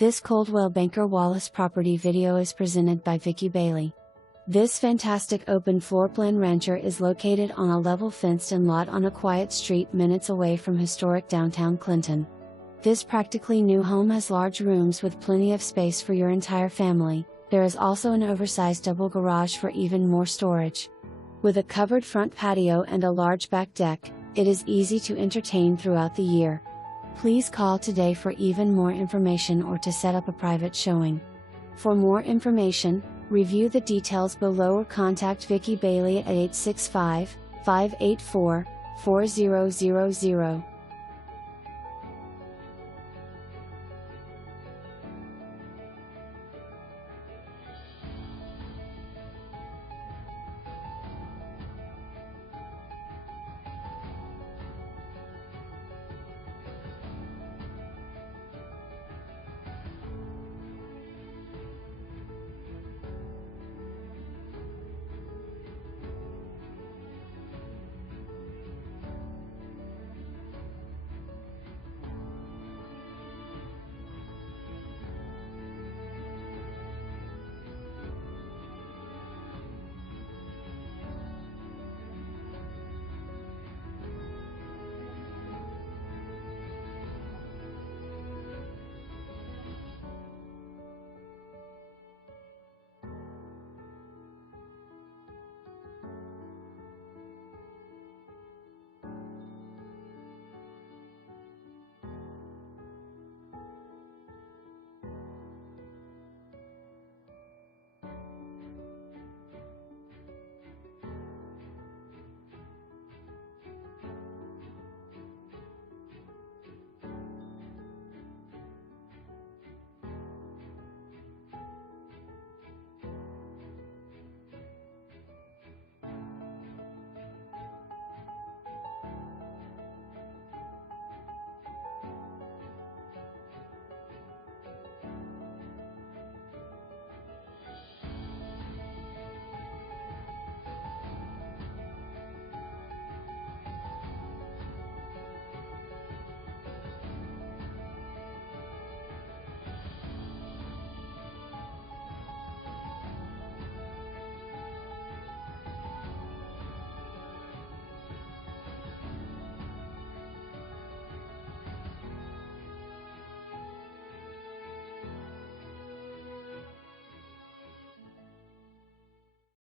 This Coldwell Banker Wallace property video is presented by Vickie Bailey. This fantastic open floor plan rancher is located on a level fenced-in lot on a quiet street minutes away from historic downtown Clinton. This practically new home has large rooms with plenty of space for your entire family. There is also an oversized double garage for even more storage. With a covered front patio and a large back deck, it is easy to entertain throughout the year. Please call today for even more information or to set up a private showing. For more information, review the details below or contact Vickie Bailey at 865-584-4000.